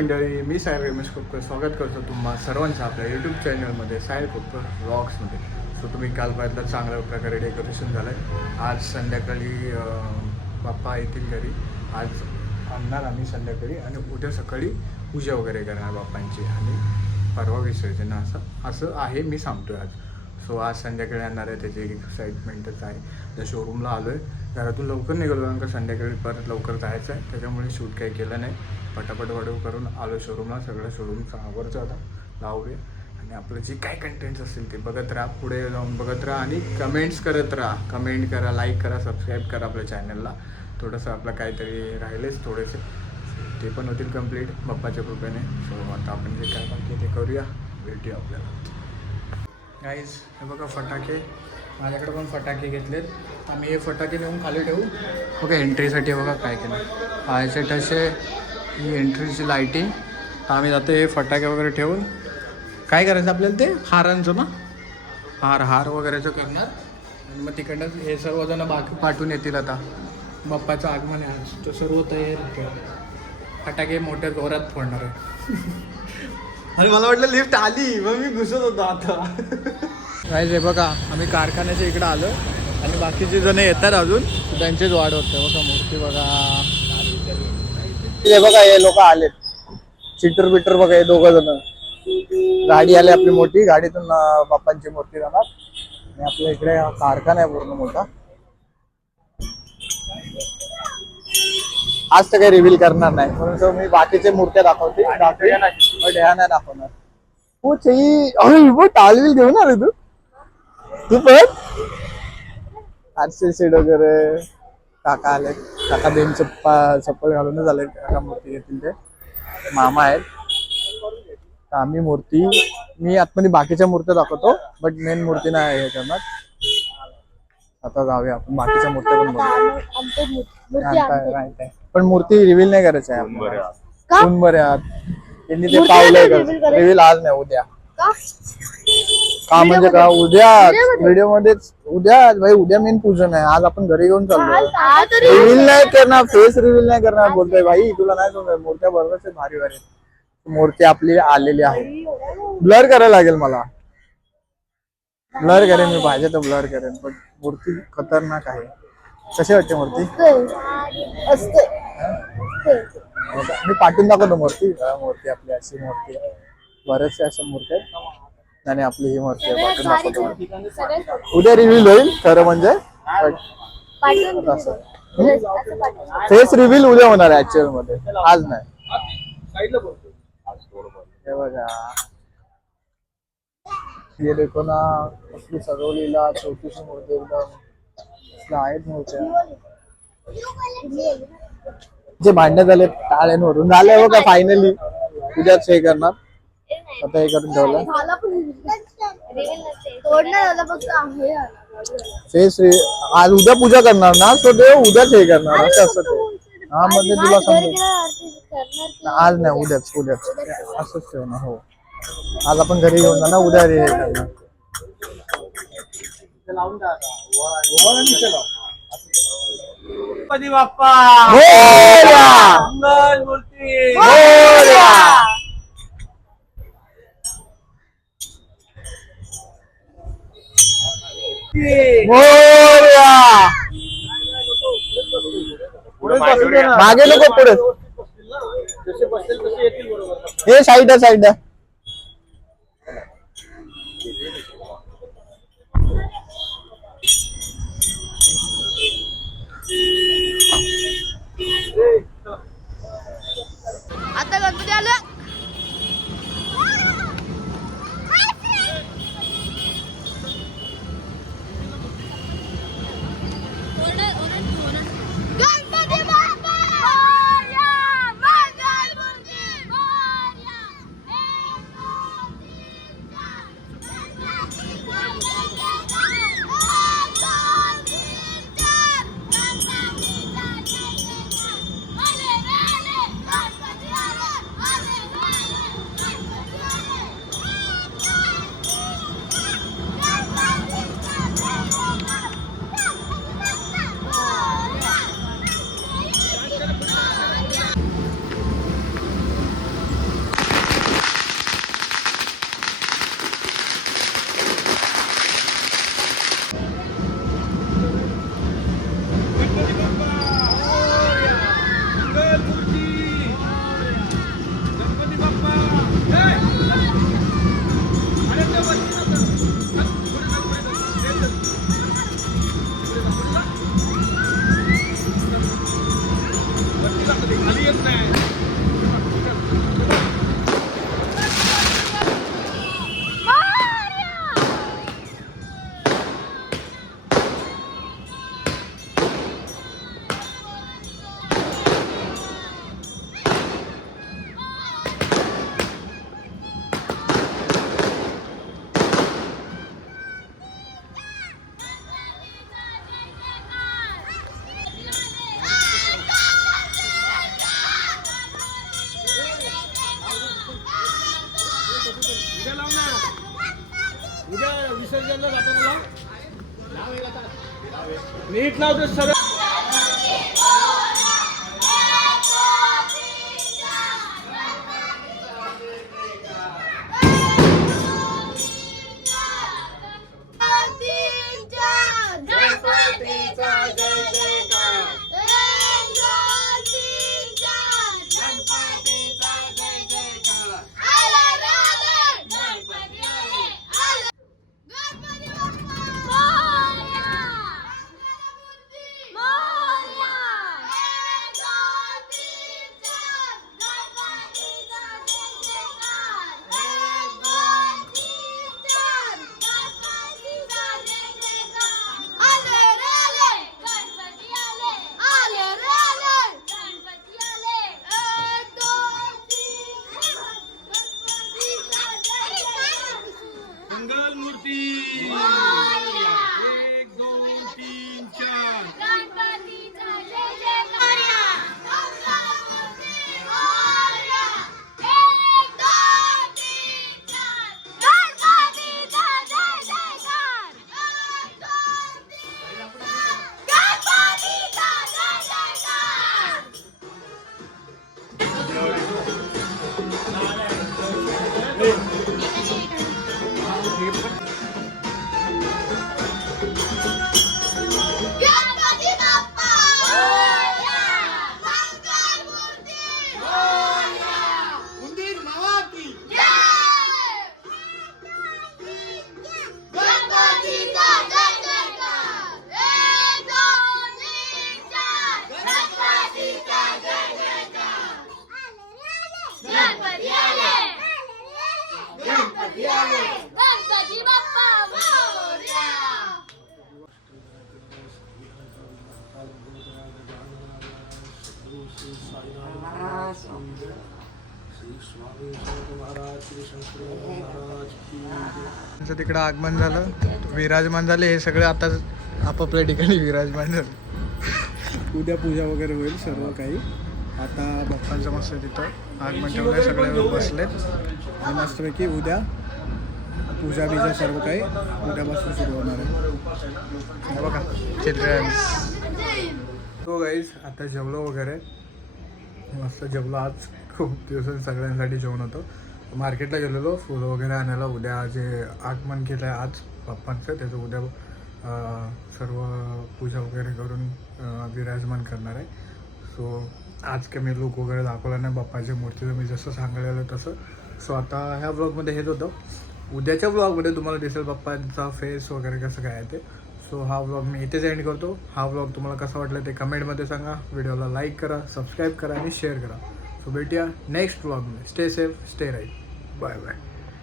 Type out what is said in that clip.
मंडळी, मी साहेब रमेश खोपकर स्वागत करतो तुम्हा सर्वांचं आपल्या यूट्यूब चॅनलमध्ये साहेब खोपकर व्लॉग्समध्ये. सो तुम्ही काल पाहिलं चांगल्या प्रकारे डेकोरेशन झालं आहे. आज संध्याकाळी बाप्पा येतील घरी. आज आणणार आम्ही संध्याकाळी आणि उद्या सकाळी पूजा वगैरे करणार बाप्पांची आणि परवा विसर्जन असं आहे. मी सांगतो आज. सो आज संध्याकाळी आणणार आहे, त्याची एक्साइटमेंटच आहे. त्या शोरूमला आलो आहे, घरातून लवकर निघालो कारण का संध्याकाळी परत लवकर जायचं आहे, त्याच्यामुळे शूट काही केलं नाही. पटापट वाढव करून आलो शोरूमला. सगळं शोरूमचा आवरचं आता लावूया आणि आपलं जे काय कंटेंट्स असतील ते बघत राहा, पुढे जाऊन बघत राहा आणि कमेंट्स करत राहा. कमेंट करा, लाईक करा, सबस्क्राईब करा आपल्या चॅनलला. थोडंसं आपलं काहीतरी राहिलेच थोडेसे, ते पण होतील कंप्लीट बाप्पाच्या कृपेने. सो आता आपण जे काय बाकी ते करूया, भेटूया आपल्याला. गाईज हे बघा फटाके, माझ्याकडे पण फटाके घेतलेत. आम्ही हे फटाके नेऊन खाली ठेवू. बघा एंट्रीसाठी बघा काय केलं, पाहायचे तसे ही एंट्रीची लाईटिंग. आम्ही जातो हे फटाके वगैरे ठेवून. काय करायचं आपल्याला ते हारांचं ना, हार वगैरेचं करणार आणि मग तिकडनं हे सर्वजण बाकी पाठवून येतील. आता बाप्पाचं आगमन आहे आज, तो सर्व तयार. फटाके मोठ्या जोरात फोडणार आहे. आणि मला वाटलं लिफ्ट आली, मग मी घुसत होतो आता. काय हे बघा, आम्ही कारखान्याच्या इकडं आलो आणि बाकीचे जण येतात अजून, त्यांचीच वाढ होते. बघा मूर्ती बघा, हे बघा हे लोक आलेत. चिटर बिटर बघा, हे दोघं जण. गाडी आली आपली मोठी, गाडीतून बाप्पांची मूर्ती जाणार आणि आपल्या इकडे कारखाना आहे पूर्ण मोठा. आज तर काही रिव्हील करणार नाही, म्हणून मी बाकीचे मूर्त्या दाखवते. ह्या नाही दाखवणार. हो ची टाळवील घेऊन आले तू पण. आरसे सीड वगैरे काका आले, काका बेन चप्पल घालूनच आले. काका मूर्ती घेतील ते मामा आहेत. आम्ही मूर्ती, मी आतमध्ये बाकीच्या मूर्त्या दाखवतो, बट मेन मूर्ती नाही हे करणार. आता जाऊया आपण बाकीच्या मूर्त्या पण बघू. पण मूर्ती रिव्हील नाही करायची आहे. त्यांनी ते पावलंय, रिव्हील आज नाही, उद्या. का म्हणजे का उद्या व्हिडिओ मध्येच. उद्या भाई, उद्या मेन पूजन आहे. आज आपण घरी घेऊन चाललो. रिव्हील नाही करणार, फेस रिव्हील नाही करणार. बोलतोय भाई तुला नाही समजत, मूर्त्या बरोबर भारी भारी मूर्ती आपली आलेली आहे. ब्लर करायला लागेल मला, ब्लर करेन मी, पाहिजे तर ब्लर करेन. पण मूर्ती खतरनाक आहे. कशी वाटते मूर्ती? मी पाठवून दाखवतो मूर्ती. मूर्ती आपली अशी मूर्ती आहे, बरेचसे अशा मूर्ती आहेत आणि आपली ही मूर्ती आहे. पाठवून दाखवतो. उद्या रिव्हील होईल खरं म्हणजे. फेस रिव्हील उद्या होणार आहे ऍक्च्युअल मध्ये, आज नाही. हे बघा, हे देखो ना, आपली सजवलेला छोटीशी मूर्ती एकदम आहेत मूर्त्या. जे भांडण झाले टाळ्यांवरून झाले बघा, फायनली उद्याच हे करणार. आता हे करून ठेवलं फेस. आज उद्या पूजा करणार ना, सो ते उद्याच हे करणार असं असतं ते. हा म्हणजे तुला समजेल. आज नाही, उद्याच असंच ठेवणार. हो, आज आपण घरी घेऊन जाणार, उद्या हे करणार. गणपती बाप्पा मोरया, मंगल मूर्ती मोरया. मागे नको, पुढे हे साईड. आता गणपती आले. गणपती बाप्पा मोरया, मंगल मूर्ती मोरया. नीट लावतो सरळ. मंगल मूर्ती 1 2 3 4 गणपती बाप्पा मंगल मूर्ती उंदीर मावा की गणपतीचा जय जयकार 1 2 3 4 गणपतीचा जय जयकार गणपती आले गणपती आले गणपती बाप्पा मोरया. त्यांचं तिकडं आगमन झालं, विराजमान झाले. हे सगळे आता आपापल्या ठिकाणी विराजमान झाले. उद्या पूजा वगैरे होईल सर्व काही. आता बाप्पांचं मस्त तिथं आगमन ठेवलं, सगळे बसलेत आणि मस्तपैकी उद्या पूजा बिजा सर्व काही उद्यापासून सुरू होणार आहे. हे बघा चिल्ड्रन्स. तो गाईज आता जेवलो वगैरे, मस्त जेवलो. आज खूप दिवसांनी सगळ्यांसाठी जेवण होतं. मार्केटला गेलेलो फुलं वगैरे आणायला. उद्या जे आगमन केलं आहे आज बाप्पांचं, त्याचं उद्या सर्व पूजा वगैरे करून विराजमान करणार आहे. सो आज काय मी लुक वगैरे दाखवला नाही बाप्पाच्या मूर्तीचं, मी जसं सांगितलेलं तसं. सो आता ह्या ब्लॉगमध्ये हेच होतं. उद्याच्या ब्लॉगमध्ये तुम्हाला दिसेल बाप्पांचा फेस वगैरे कसं काय आहे ते. सो हा व्लॉग मी इथेच एंड करतो. हा व्लॉग तुम्हाला कसा वाटला ते कमेंटमध्ये सांगा. व्हिडिओला लाईक करा, सबस्क्राईब करा आणि शेअर करा. सो भेटूया नेक्स्ट व्लॉगमध्ये. Stay safe, stay right. Bye bye.